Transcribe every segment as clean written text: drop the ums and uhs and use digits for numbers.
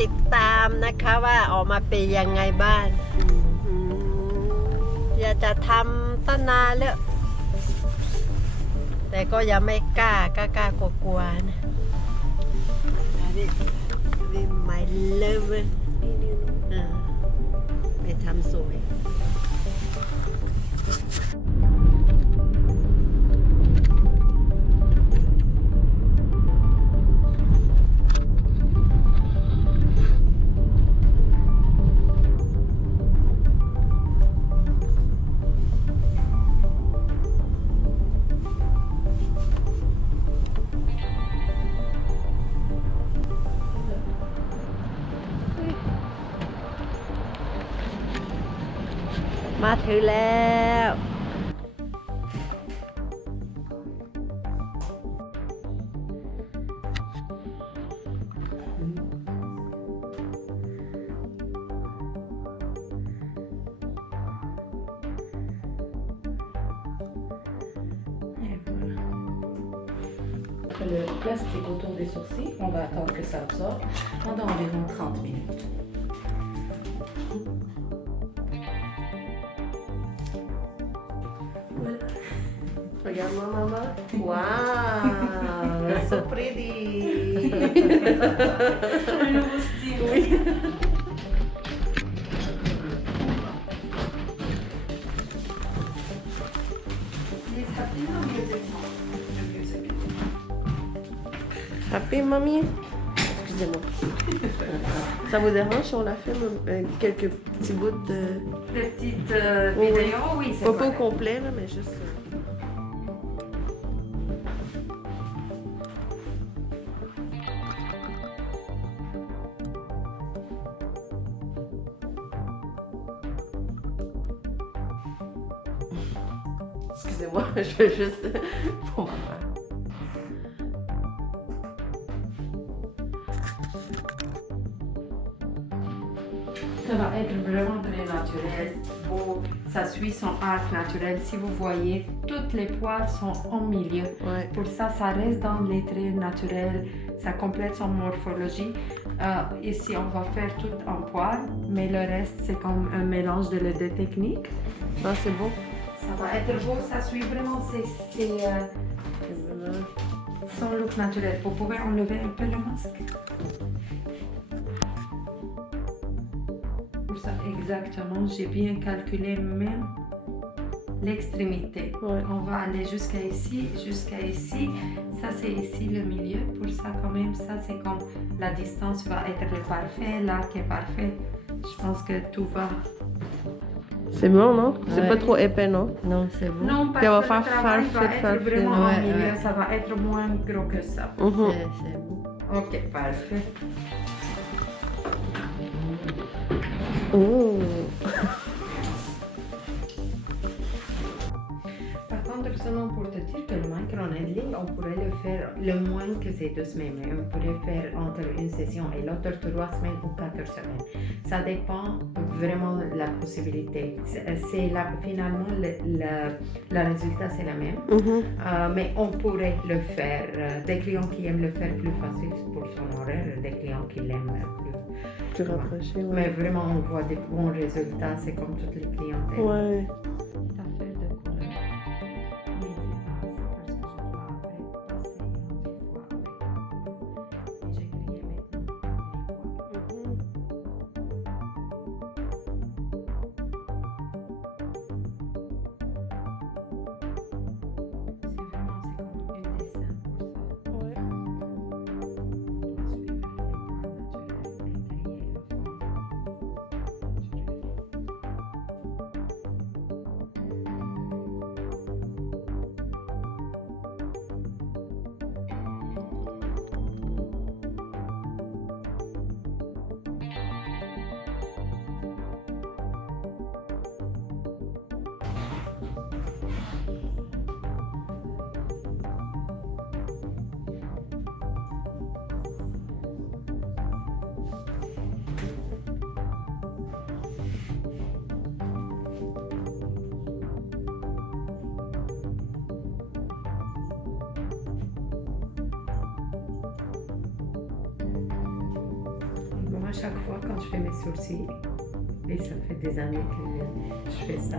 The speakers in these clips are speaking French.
ติดตามนะคะว่าออกมาเป็นยังไงบ้างอยากจะทำตั้งนานแล้วแต่ก็ยังไม่กล้ากลัวๆนะนี่ my lover ไปทำสวยมาถึงแล้ว Le plastique autour des sourcils, on va attendre que ça absorbe pendant environ 30 minutes. Voilà. Regarde-moi, maman. Waouh, so pretty. Un nouveau style. Oui. Happy, mamie? Excusez-moi. Ça vous dérange si on la filme quelques petits bouts de... Des petites Oui. vidéos, oui, c'est Pas vrai. au complet, là, mais juste... Excusez-moi, je veux juste... pour maman. Ça va être vraiment très naturel, beau, ça suit son arc naturel. Si vous voyez, toutes les poils sont au milieu. Ouais. Pour ça, ça reste dans les traits naturels, ça complète son morphologie. Ici, on va faire tout en poils, mais le reste, c'est comme un mélange de les deux techniques. Non, c'est beau. Ça va être beau, ça suit vraiment son look naturel. Vous pouvez enlever un peu le masque. Pour ça, exactement, j'ai bien calculé même l'extrémité. Ouais. On va aller jusqu'à ici. Ça, c'est ici le milieu. Pour ça, quand même, ça, c'est comme la distance va être parfaite, l'arc est parfait. Je pense que tout va. C'est bon, non? C'est Ouais. pas trop épais, non? Non, c'est bon. Non, parce Puis on va que faire le travail va farfel, être farfel. vraiment Ouais, au milieu. ouais. Ça va être moins gros que ça. Mhm. C'est bon. Ok, parfait. Oh. Par contre, seulement pour te dire que le micro-needling, on pourrait le faire le moins que ces 2 semaines, mais on pourrait faire entre une session et l'autre 3 semaines ou 4 semaines. Ça dépend vraiment de la possibilité. Finalement, le résultat, c'est le même. Mhm. Mais on pourrait le faire. Des clients qui aiment le faire plus facile pour son horaire, des clients qui l'aiment plus. Plus rapproché, ouais. Mais vraiment, on voit des bons résultats. C'est comme toutes les clientèles. Ouais. Tout à fait de couleur. Mais c'est pas ça parce que je dois après passer une autre fois avec. Et j'ai grillé maintenant les poils. C'est vraiment, c'est comme un dessin pour ça. Ouais. Suivre les poils naturels et griller un fond naturel. chaque fois quand je fais mes sourcils, et ça fait des années que je fais ça,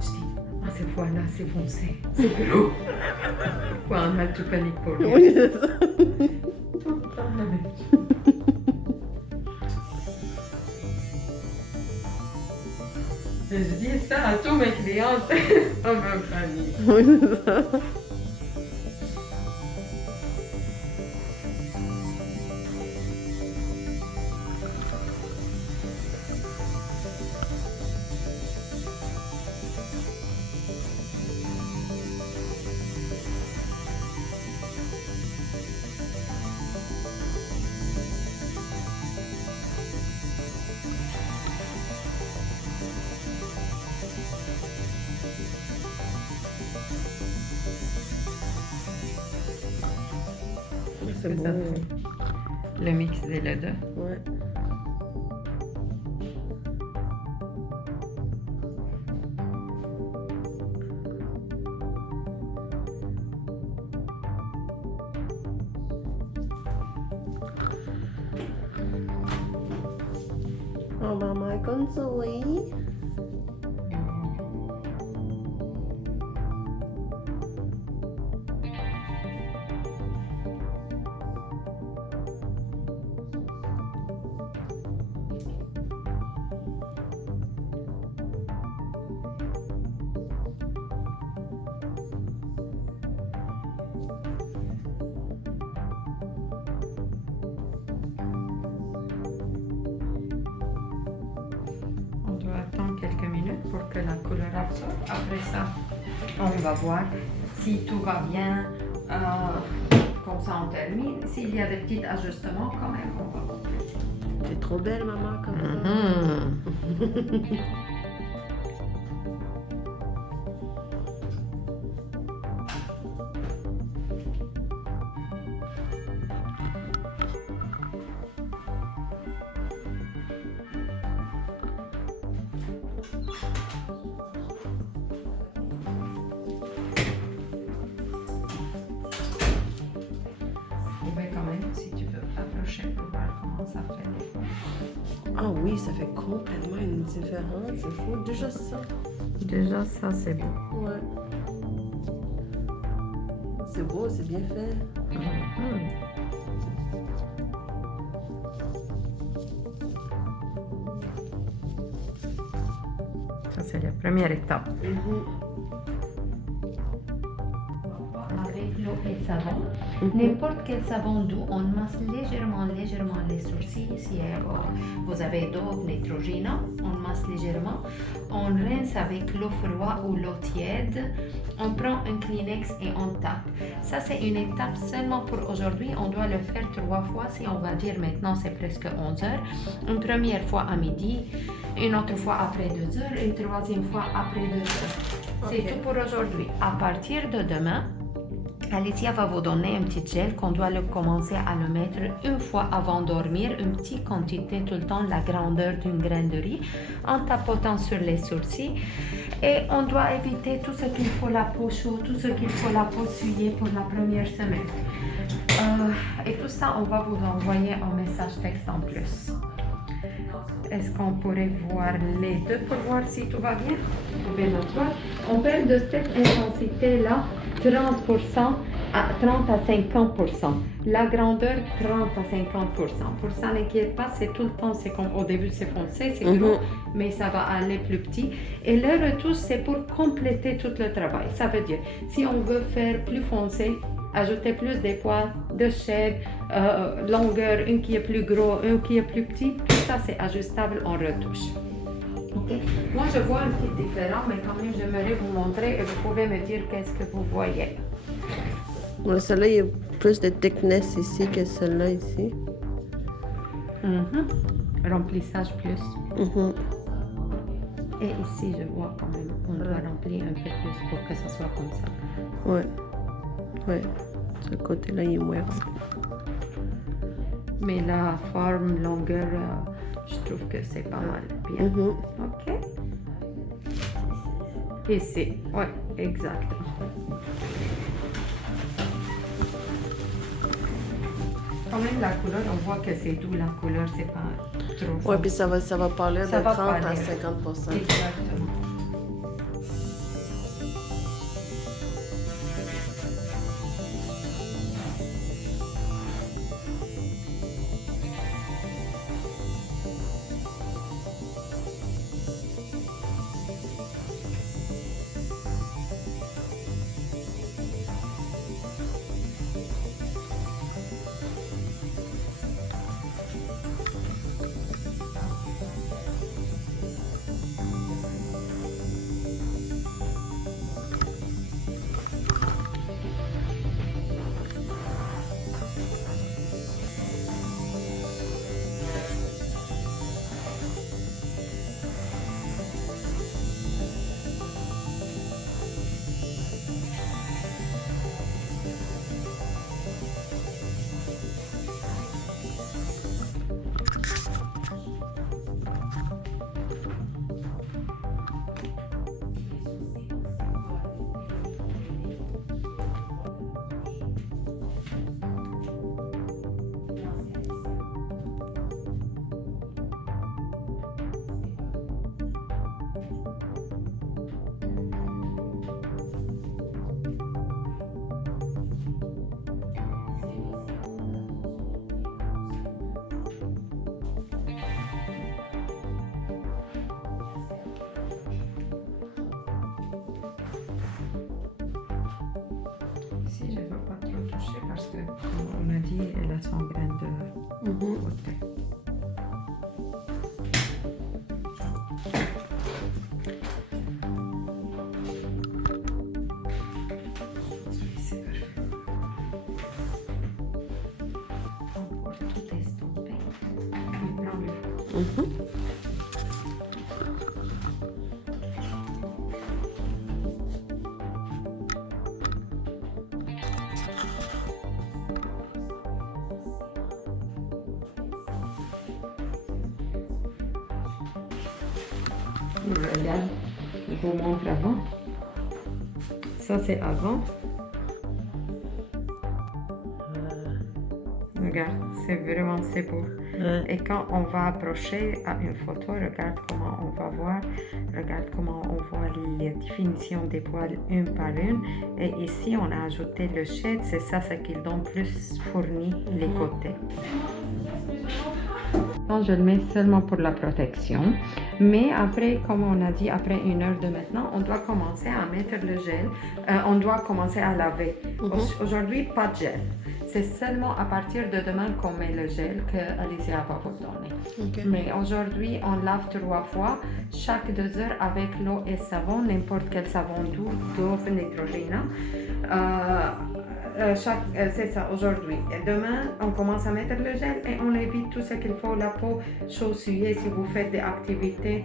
je dis, ah cette fois-là c'est foncé, c'est gros. Quoi, un mal tout panique pour lui. Oui, c'est ça. Tout le temps la même chose. Et je dis ça à tous mes clientes en même famille. Oui, c'est ça. C'est Que beau. ça fait. Le mix des deux. Ouais. Oh, Mama con chuối. On doit attendre quelques minutes pour que la couleur absorbe. Après ça, on va voir si tout va bien. Comme ça, on termine. S'il y a des petits ajustements, quand même, on va compléter. T'es trop belle, maman, comme ça. Mais quand même, si tu veux approcher pour voir comment ça fait. Ah oui, ça fait complètement une différence. C'est fou. Déjà ça. Déjà, ça, c'est beau. Ouais. C'est beau, c'est bien fait. Ça, c'est la première étape. Avec l'eau et savon, n'importe quel savon doux, on masse légèrement les sourcils. Si vous avez Dove, Neutrogena, on masse légèrement. On rince avec l'eau froide ou l'eau tiède. On prend un Kleenex et on tape. Ça, c'est une étape seulement pour aujourd'hui. On doit le faire 3 fois. Si on va dire maintenant, c'est presque 11 heures. Une première fois à midi, une autre fois après 2 heures, une troisième fois après 2 heures. C'est Ok. tout pour aujourd'hui. À partir de demain, Alicia va vous donner un petit gel qu'on doit commencer à le mettre une fois avant de dormir, une petite quantité tout le temps, la grandeur d'une graine de riz, en tapotant sur les sourcils. Et on doit éviter tout ce qu'il faut la peau chaude, tout ce qu'il faut la peau souillée pour la première semaine. Et tout ça, on va vous envoyer un message texte en plus. Est-ce qu'on pourrait voir les deux pour voir si tout va bien? Vous pouvez m'asseoir. On perd de cette intensité-là 30% à 30 à 50%. La grandeur 30 à 50%. Pour ça, n'inquiète pas, c'est tout le temps, c'est comme au début c'est foncé, c'est gros, mais ça va aller plus petit. Et le retouche, c'est pour compléter tout le travail. Ça veut dire, si on veut faire plus foncé, ajouter plus des poils, de shade, longueur, une qui est plus gros, une qui est plus petit, tout ça c'est ajustable en retouche. Okay. Moi je vois un petit différent, mais quand même j'aimerais vous montrer et vous pouvez me dire qu'est-ce que vous voyez. Ouais, celle-là, il y a plus de thickness ici que celle-là ici. Remplissage plus. Mhm. Et ici je vois quand même, on doit remplir un peu plus pour que ça soit comme ça. Ouais. Ouais. Ce côté-là, il est moins rempli. Mais la forme, longueur, je trouve que c'est pas mal bien. Mhm. Ok. Ici, oui, exactement. Quand même, la couleur, on voit que c'est doux, la couleur, c'est pas trop fort. Ouais, puis ça va pâlir Ça de va 30 à pâlir. 50%. Exactement. Ici, je ne veux pas trop toucher parce que, comme on a dit, elle a son grain de côté. C'est parfait. On peut tout estomper. Maintenant, le Regarde, je vous montre avant. Ça, c'est avant. Regarde, c'est vraiment c'est beau. Ouais. Et quand on va approcher à une photo, regarde comment on va voir. Regarde comment on voit les définitions des poils une par une. Et ici, on a ajouté le shade. C'est ça, ce qui donne plus fourni les côtés. Je le mets seulement pour la protection. Mais après, comme on a dit, après 1 heure de maintenant, on doit commencer à mettre le gel. On doit commencer à laver. Aujourd'hui, pas de gel. C'est seulement à partir de demain qu'on met le gel que Alicia va vous donner. Ok. Mais aujourd'hui, on lave 3 fois, chaque 2 heures avec l'eau et savon, n'importe quel savon doux, Dove, Neutrogena. C'est ça aujourd'hui. Et demain, on commence à mettre le gel et on évite tout ce qu'il faut, la peau chaussée si vous faites des activités.